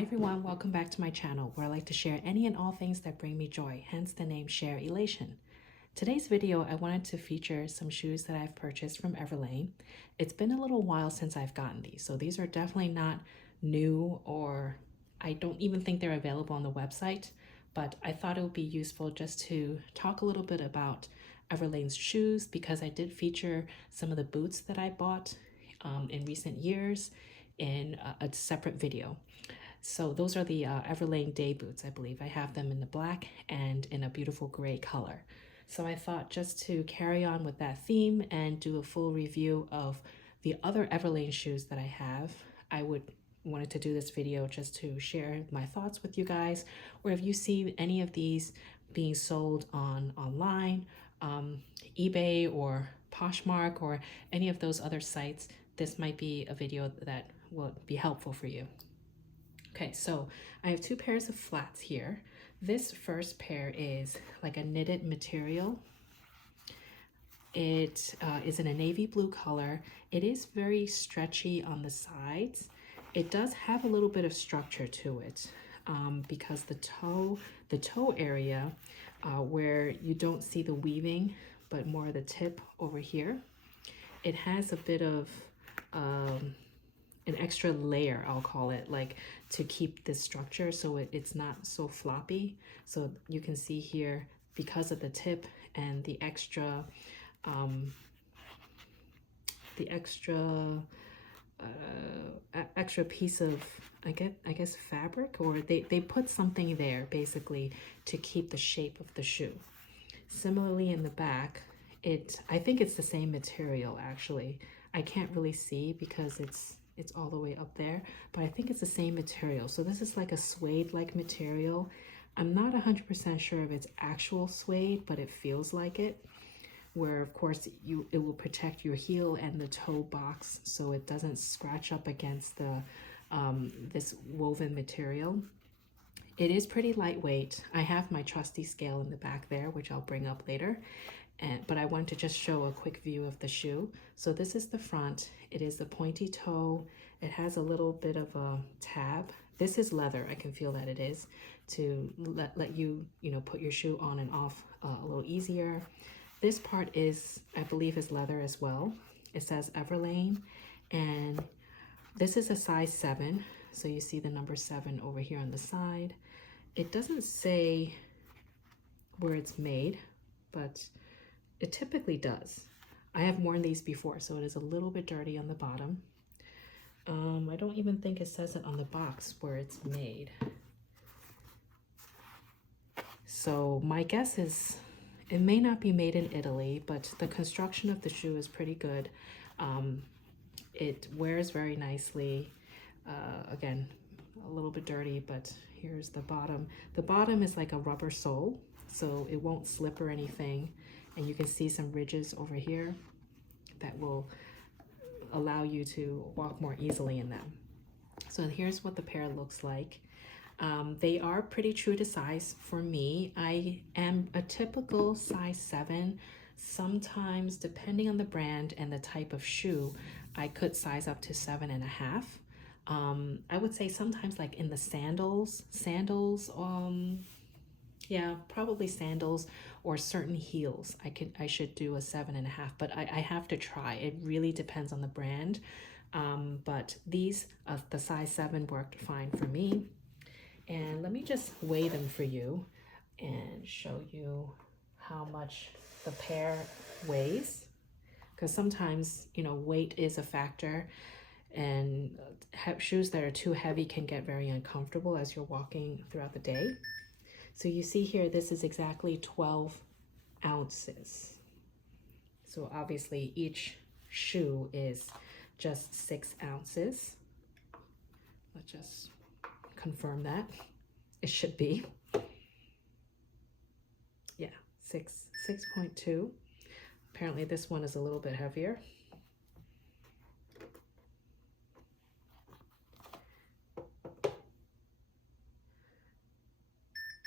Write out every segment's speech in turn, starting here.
Hi everyone, welcome back to my channel where I like to share any and all things that bring me joy, hence the name Sharelation. Today's video, I wanted to feature some shoes that I've purchased from Everlane. It's been a little while since I've gotten these, so these are definitely not new, or I don't even think they're available on the website, but I thought it would be useful just to talk a little bit about Everlane's shoes because I did feature some of the boots that I bought in recent years in a separate video. So those are the Everlane day boots, I believe. I have them in the black and in a beautiful gray color. So I thought just to carry on with that theme and do a full review of the other Everlane shoes that I have, I wanted to do this video just to share my thoughts with you guys, or if you see any of these being sold online, eBay or Poshmark or any of those other sites, this might be a video that will be helpful for you. Okay, so I have two pairs of flats here. This first pair is like a knitted material. It is in a navy blue color. It is very stretchy on the sides. It does have a little bit of structure to it because the toe area where you don't see the weaving, but more the tip over here, it has a bit of an extra layer, I'll call it, like to keep this structure so it's not so floppy. So you can see here, because of the tip and the extra extra piece of I guess fabric, or they put something there basically to keep the shape of the shoe. Similarly in the back, I think it's the same material actually. I can't really see because it's all the way up there, but I think it's the same material. So this is like a suede-like material. I'm not 100% sure if it's actual suede, but it feels like it, where of course it will protect your heel and the toe box so it doesn't scratch up against the this woven material. It is pretty lightweight. I have my trusty scale in the back there, which I'll bring up later. But I want to just show a quick view of the shoe. So this is the front. It is the pointy toe. It has a little bit of a tab. This is leather. I can feel that it is, to let you put your shoe on and off a little easier. This part is, I believe, is leather as well. It says Everlane, and this is a size 7. So you see the number 7 over here on the side. It doesn't say where it's made, but it typically does. I have worn these before, so it is a little bit dirty on the bottom. I don't even think it says it on the box where it's made. So my guess is it may not be made in Italy, but the construction of the shoe is pretty good. It wears very nicely. Again, a little bit dirty, but here's the bottom. The bottom is like a rubber sole, so it won't slip or anything. And you can see some ridges over here that will allow you to walk more easily in them. So here's what the pair looks like. They are pretty true to size for me. I am a typical size 7. Sometimes, depending on the brand and the type of shoe, I could size up to 7.5. I would say sometimes like in the sandals, yeah, probably sandals or certain heels, I should do a 7.5, but I have to try. It really depends on the brand. But these, the size 7 worked fine for me. And let me just weigh them for you and show you how much the pair weighs, because sometimes, weight is a factor, and shoes that are too heavy can get very uncomfortable as you're walking throughout the day. So you see here, this is exactly 12 ounces. So obviously each shoe is just 6 ounces. Let's just confirm that. It should be. Yeah, 6.2. Apparently this one is a little bit heavier.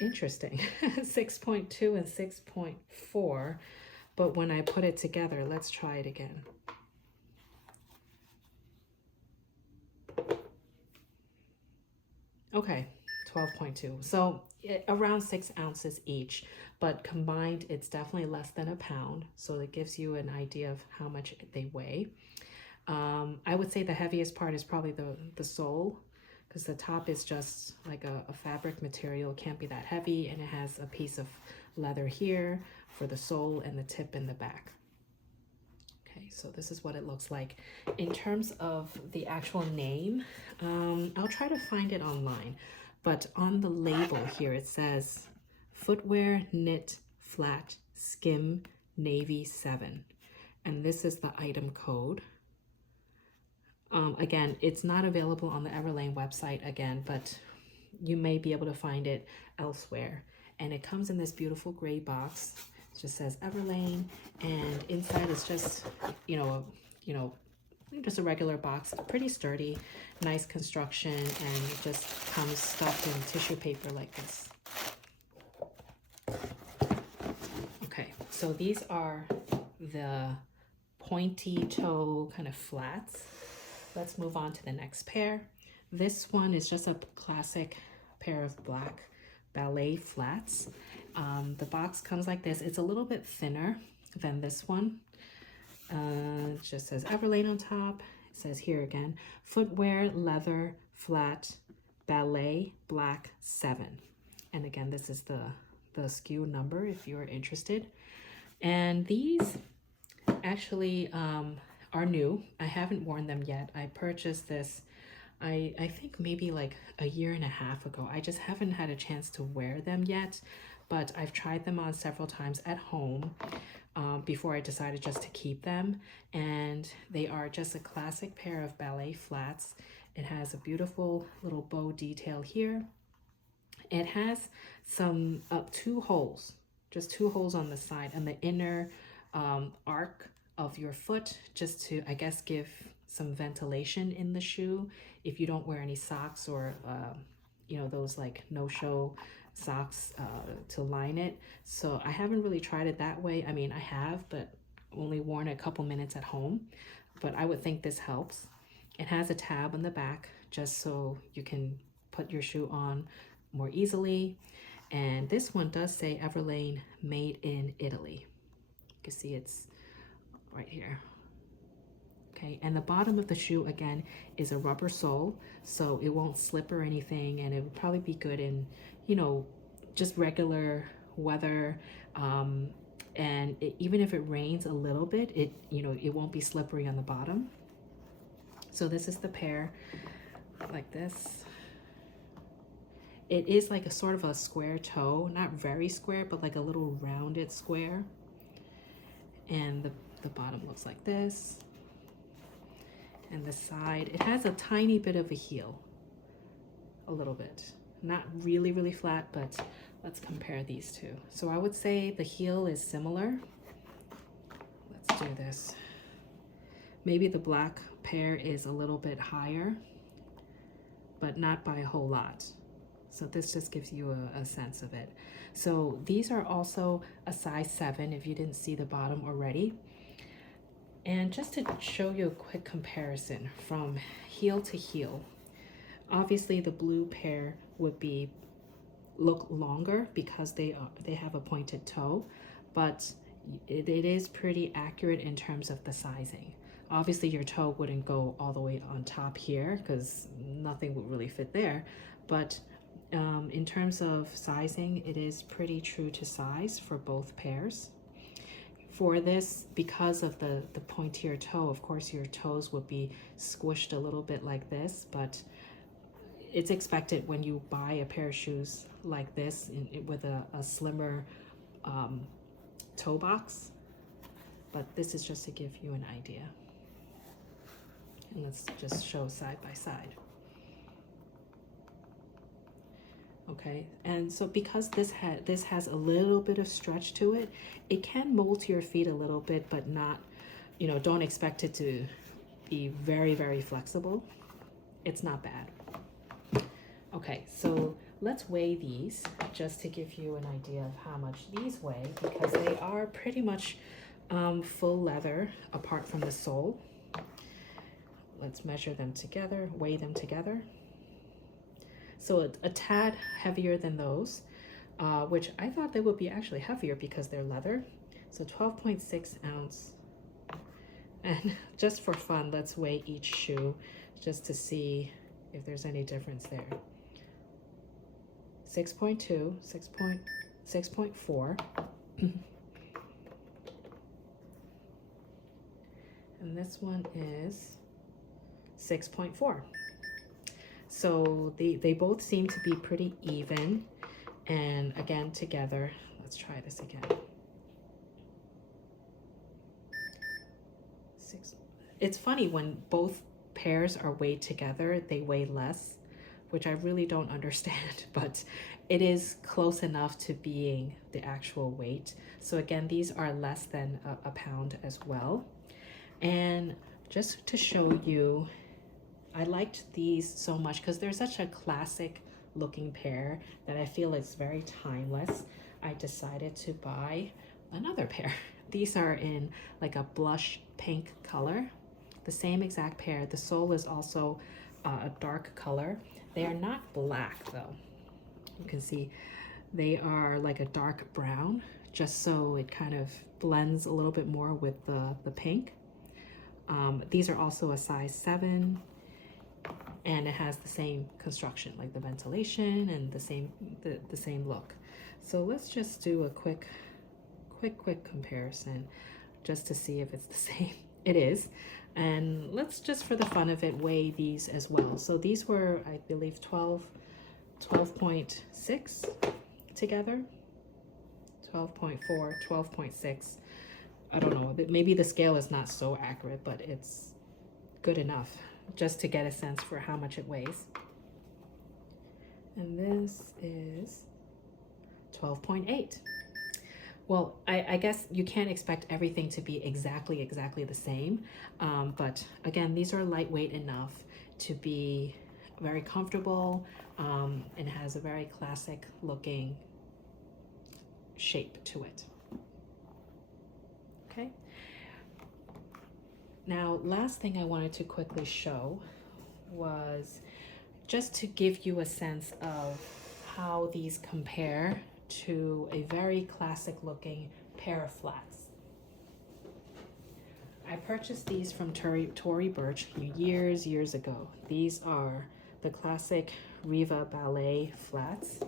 Interesting. 6.2 and 6.4, but when I put it together, let's try it again. Okay, 12.2. So around 6 ounces each, but combined, it's definitely less than a pound. So it gives you an idea of how much they weigh. I would say the heaviest part is probably the sole, because the top is just like a fabric material. It can't be that heavy, and it has a piece of leather here for the sole and the tip in the back. Okay, so this is what it looks like. In terms of the actual name, I'll try to find it online, but on the label here it says footwear knit flat skim navy 7, and this is the item code. Again, it's not available on the Everlane website again, but you may be able to find it elsewhere. And it comes in this beautiful gray box. It just says Everlane, and inside is just, just a regular box, pretty sturdy, nice construction, and it just comes stuffed in tissue paper like this. Okay, so these are the pointy toe kind of flats. Let's move on to the next pair. This one is just a classic pair of black ballet flats. The box comes like this. It's a little bit thinner than this one. It just says Everlane on top. It says here again, footwear, leather, flat, ballet, black 7. And again, this is the SKU number if you're interested. And these actually are new. I haven't worn them yet. I purchased this, I think maybe like a year and a half ago. I just haven't had a chance to wear them yet, but I've tried them on several times at home before I decided just to keep them. And they are just a classic pair of ballet flats. It has a beautiful little bow detail here. It has some 2 holes, just 2 holes on the side and the inner arc of your foot, just to, I guess, give some ventilation in the shoe if you don't wear any socks or those like no-show socks to line it. So I haven't really tried it that way. I mean, I have, but only worn it a couple minutes at home, but I would think this helps. It has a tab on the back just so you can put your shoe on more easily. And this one does say Everlane made in Italy. You can see it's right here. Okay, and the bottom of the shoe again is a rubber sole, so it won't slip or anything, and it would probably be good in, just regular weather. And even if it rains a little bit, it won't be slippery on the bottom. So this is the pair like this. It is like a sort of a square toe, not very square, but like a little rounded square. And the bottom looks like this. And the side, it has a tiny bit of a heel, a little bit. Not really, really flat, but let's compare these two. So I would say the heel is similar. Let's do this. Maybe the black pair is a little bit higher, but not by a whole lot. So this just gives you a sense of it. So these are also a size 7 if you didn't see the bottom already. And just to show you a quick comparison from heel to heel, obviously the blue pair would look longer because they have a pointed toe, but it is pretty accurate in terms of the sizing. Obviously your toe wouldn't go all the way on top here because nothing would really fit there, but in terms of sizing, it is pretty true to size for both pairs. For this, because of the pointier toe, of course your toes would be squished a little bit like this, but it's expected when you buy a pair of shoes like this with a slimmer toe box. But this is just to give you an idea. And let's just show side by side. Okay, and so because this has a little bit of stretch to it, it can mold to your feet a little bit, but not, don't expect it to be very, very flexible. It's not bad. Okay, so let's weigh these just to give you an idea of how much these weigh, because they are pretty much full leather apart from the sole. Let's measure them together, weigh them together. So a tad heavier than those, which I thought they would be actually heavier because they're leather. So 12.6 ounce. And just for fun, let's weigh each shoe just to see if there's any difference there. 6.2, 6.4. And this one is 6.4. So they both seem to be pretty even. And again, together, let's try this again. It's funny when both pairs are weighed together, they weigh less, which I really don't understand, but it is close enough to being the actual weight. So again, these are less than a pound as well. And just to show you, I liked these so much because they're such a classic looking pair that I feel it's very timeless. I decided to buy another pair. These are in like a blush pink color, the same exact pair. The sole is also a dark color. They are not black though. You can see they are like a dark brown, just so it kind of blends a little bit more with the pink. These are also a size 7, and it has the same construction, like the ventilation and the same look. So let's just do a quick comparison just to see if it's the same. It is. And let's just, for the fun of it, weigh these as well. So these were, I believe, 12.6 together. 12.4, 12.6. I don't know, maybe the scale is not so accurate, but it's good enough just to get a sense for how much it weighs. And this is 12.8. Well, I guess you can't expect everything to be exactly the same. But again, these are lightweight enough to be very comfortable, and has a very classic looking shape to it. Okay. Now, last thing I wanted to quickly show was just to give you a sense of how these compare to a very classic looking pair of flats. I purchased these from Tory Burch years ago. These are the classic Riva Ballet Flats.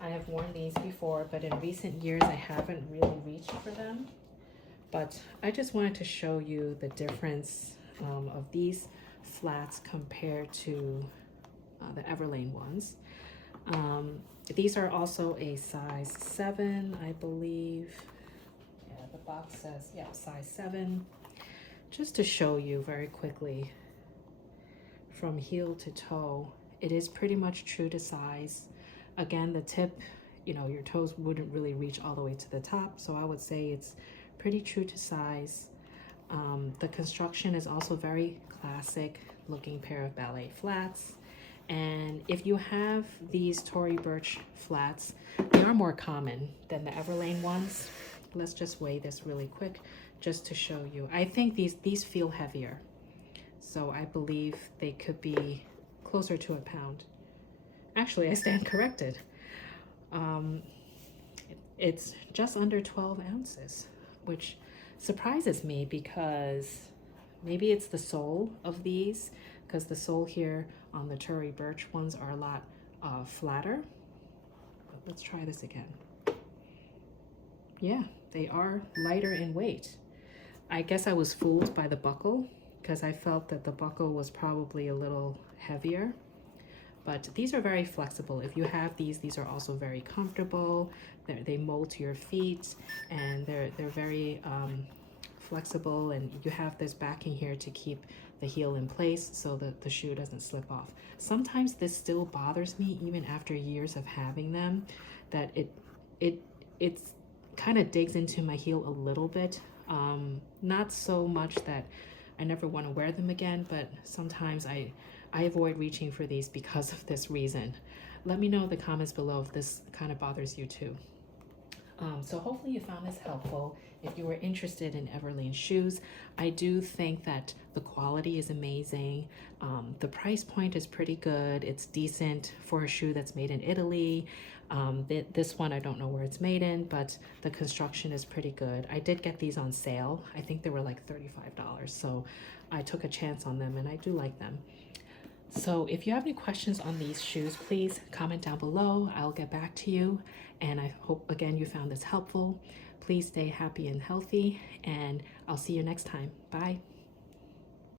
I have worn these before, but in recent years I haven't really reached for them. But I just wanted to show you the difference of these flats compared to the Everlane ones. These are also a size 7, I believe. Yeah, the box says, yeah, size 7. Just to show you very quickly, from heel to toe, it is pretty much true to size. Again, the tip, you know, your toes wouldn't really reach all the way to the top, so I would say it's pretty true to size. The construction is also very classic looking pair of ballet flats. And if you have these Tory Burch flats, they are more common than the Everlane ones. Let's just weigh this really quick just to show you. I think these feel heavier. So I believe they could be closer to a pound. Actually, I stand corrected. It's just under 12 ounces, which surprises me because maybe it's the sole of these, because the sole here on the Tory Burch ones are a lot flatter. But let's try this again. Yeah, they are lighter in weight. I guess I was fooled by the buckle because I felt that the buckle was probably a little heavier. But these are very flexible. If you have these are also very comfortable. They mold to your feet, and they're very flexible, and you have this backing here to keep the heel in place so that the shoe doesn't slip off. Sometimes this still bothers me even after years of having them, that it's kind of digs into my heel a little bit. Not so much that I never want to wear them again, but sometimes I avoid reaching for these because of this reason. Let me know in the comments below if this kind of bothers you too. So hopefully you found this helpful. If you were interested in Everlane shoes, I do think that the quality is amazing. The price point is pretty good. It's decent for a shoe that's made in Italy. This one, I don't know where it's made in, but the construction is pretty good. I did get these on sale. I think they were like $35. So I took a chance on them and I do like them. So if you have any questions on these shoes, please comment down below. I'll get back to you. And I hope, again, you found this helpful. Please stay happy and healthy, and I'll see you next time. Bye.